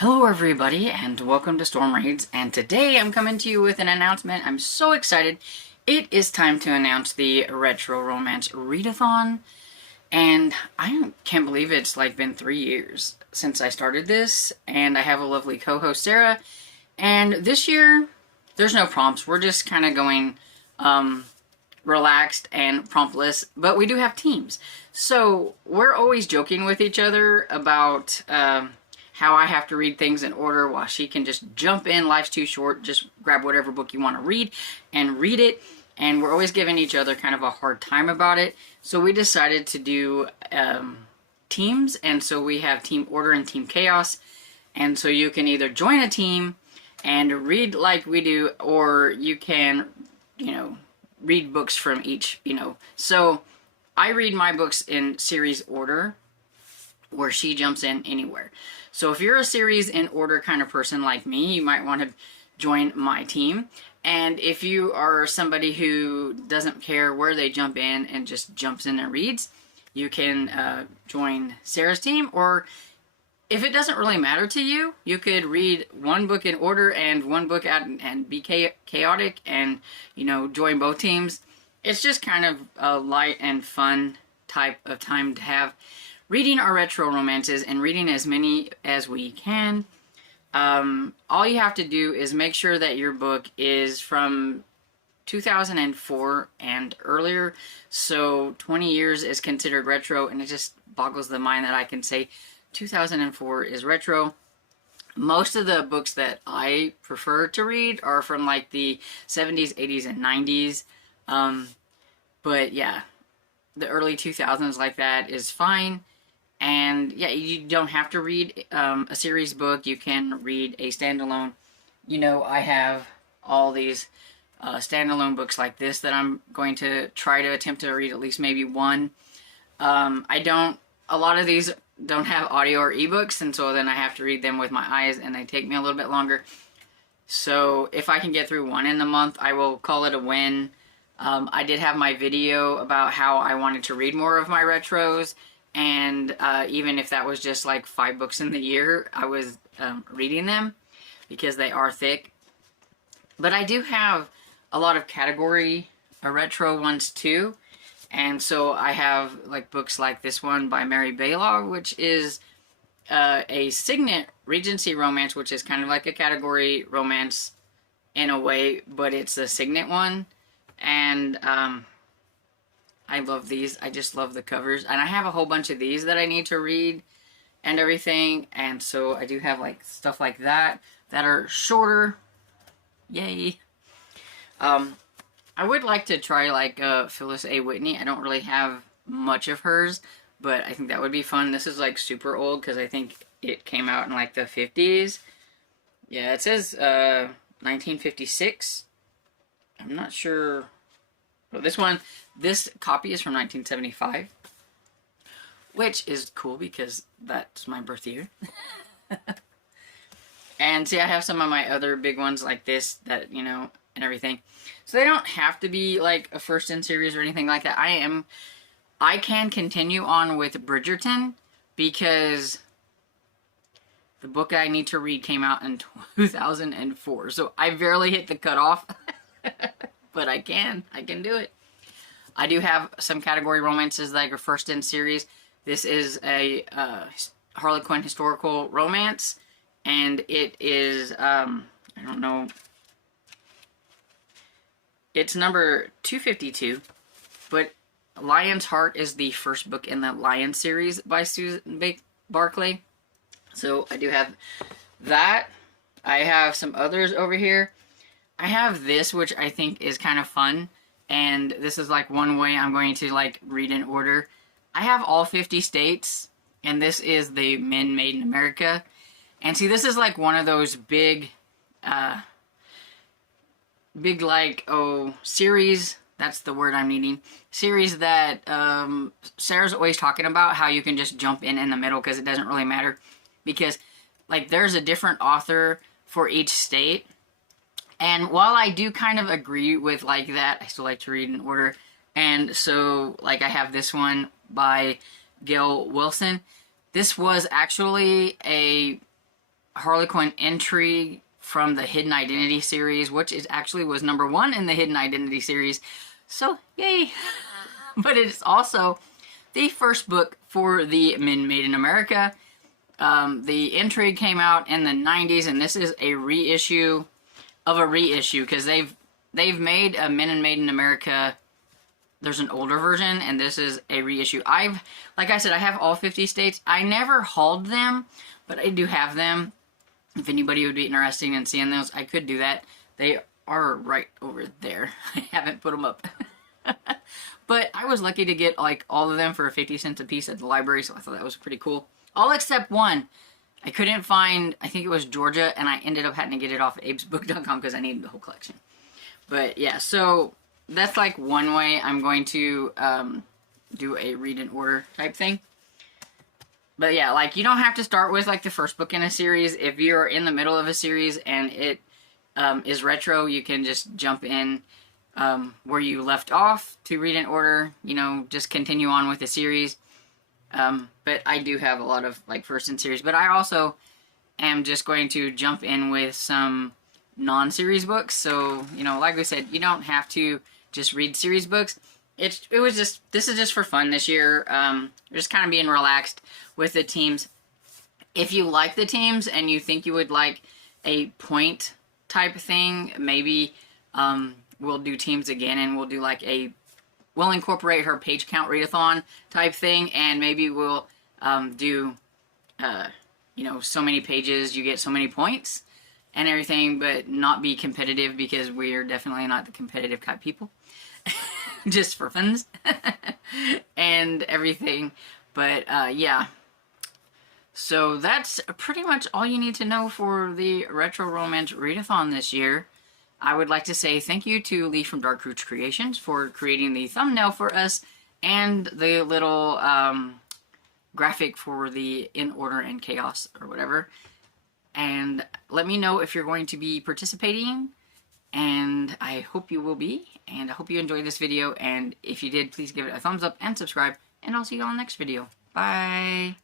Hello everybody and welcome to Storm Raids, and today I'm coming to you with an announcement. I'm so excited. It is time to announce the Retro Romance Readathon, and I can't believe it's like been 3 years since I started this, and I have a lovely co-host Sarah, and this year there's no prompts. We're just kind of going relaxed and promptless, but we do have teams. So we're always joking with each other about how I have to read things in order while she can just jump in. Life's too short. Just grab whatever book you want to read and read it. And we're always giving each other kind of a hard time about it. So we decided to do teams. And so we have Team Order and Team Chaos. And so you can either join a team and read like we do, or you can, read books from each, So I read my books in series order, where she jumps in anywhere. So if you're a series in order kind of person like me, you might want to join my team. And if you are somebody who doesn't care where they jump in and just jumps in and reads, you can join Sarah's team. Or if it doesn't really matter to you, you could read one book in order and one book out and be chaotic and, join both teams. It's just kind of a light and fun type of time to have, reading our retro romances and reading as many as we can. All you have to do is make sure that your book is from 2004 and earlier. So 20 years is considered retro, and it just boggles the mind that I can say 2004 is retro. Most of the books that I prefer to read are from like the 70s, 80s, and 90s. But yeah, the early 2000s like that is fine. And yeah, you don't have to read a series book. You can read a standalone. I have all these standalone books like this that I'm going to try to attempt to read at least maybe one. A lot of these don't have audio or ebooks, and so then I have to read them with my eyes, and they take me a little bit longer. So if I can get through one in the month, I will call it a win. I did have my video about how I wanted to read more of my retros. And even if that was just like 5 books in the year, I was reading them because they are thick. But I do have a lot of category retro ones too. And so I have like books like this one by Mary Baylog, which is a Signet Regency romance, which is kind of like a category romance in a way, but it's a Signet one. And I love these. I just love the covers. And I have a whole bunch of these that I need to read and everything. And so I do have like stuff like that are shorter. Yay. I would like to try like Phyllis A. Whitney. I don't really have much of hers, but I think that would be fun. This is like super old because I think it came out in like the 50s. Yeah, it says 1956. I'm not sure. Well, this copy is from 1975, which is cool because that's my birth year. And see, I have some of my other big ones like this that, and everything. So they don't have to be like a first in series or anything like that. I can continue on with Bridgerton because the book I need to read came out in 2004. So I barely hit the cutoff. But I can do it. I do have some category romances that are first in series. This is a Harley Quinn historical romance, and it is, I don't know, it's number 252, but Lion's Heart is the first book in the Lion series by Susan Barclay. So I do have that. I have some others over here. I have this, which I think is kind of fun, and this is like one way I'm going to like read in order. I have all 50 states, and this is the Men Made in America. And see, this is like one of those big series, that's the word I'm needing, series that Sarah's always talking about, how you can just jump in the middle because it doesn't really matter, because like there's a different author for each state. And while I do kind of agree with like that, I still like to read in order. And so like I have this one by Gail Wilson. This was actually a Harley Quinn entry from the Hidden Identity series, which is actually was #1 in the Hidden Identity series. So, yay! But it's also the first book for the Men Made in America. The Intrigue came out in the 90s, and this is a reissue of a reissue, because they've made a Men Made in America. There's an older version, and this is a reissue. Like I said, I have all 50 states. I never hauled them, but I do have them. If anybody would be interested in seeing those, I could do that. They are right over there. I haven't put them up. But I was lucky to get like all of them for 50 cents a piece at the library, so I thought that was pretty cool. All except one. I couldn't find, I think it was Georgia, and I ended up having to get it off of abesbook.com because I needed the whole collection. But yeah, so that's like one way I'm going to do a read in order type thing. But yeah, like you don't have to start with like the first book in a series. If you're in the middle of a series and it is retro, you can just jump in where you left off to read in order, you know, just continue on with the series. But I do have a lot of like first in series, but I also am just going to jump in with some non-series books. So, you know, like we said, you don't have to just read series books. This is just for fun this year. We're just kind of being relaxed with the teams. If you like the teams and you think you would like a point type thing, maybe we'll do teams again, and we'll do like we'll incorporate her page count readathon type thing, and maybe we'll do, you know, so many pages, you get so many points and everything, but not be competitive, because we're definitely not the competitive type people. Just for funs and everything. But yeah, so that's pretty much all you need to know for the Retro Romance Readathon this year. I would like to say thank you to Lee from Dark Roots Creations for creating the thumbnail for us and the little graphic for the In Order and Chaos or whatever. And let me know if you're going to be participating, and I hope you will be, and I hope you enjoyed this video, and if you did, please give it a thumbs up and subscribe, and I'll see you on the next video. Bye!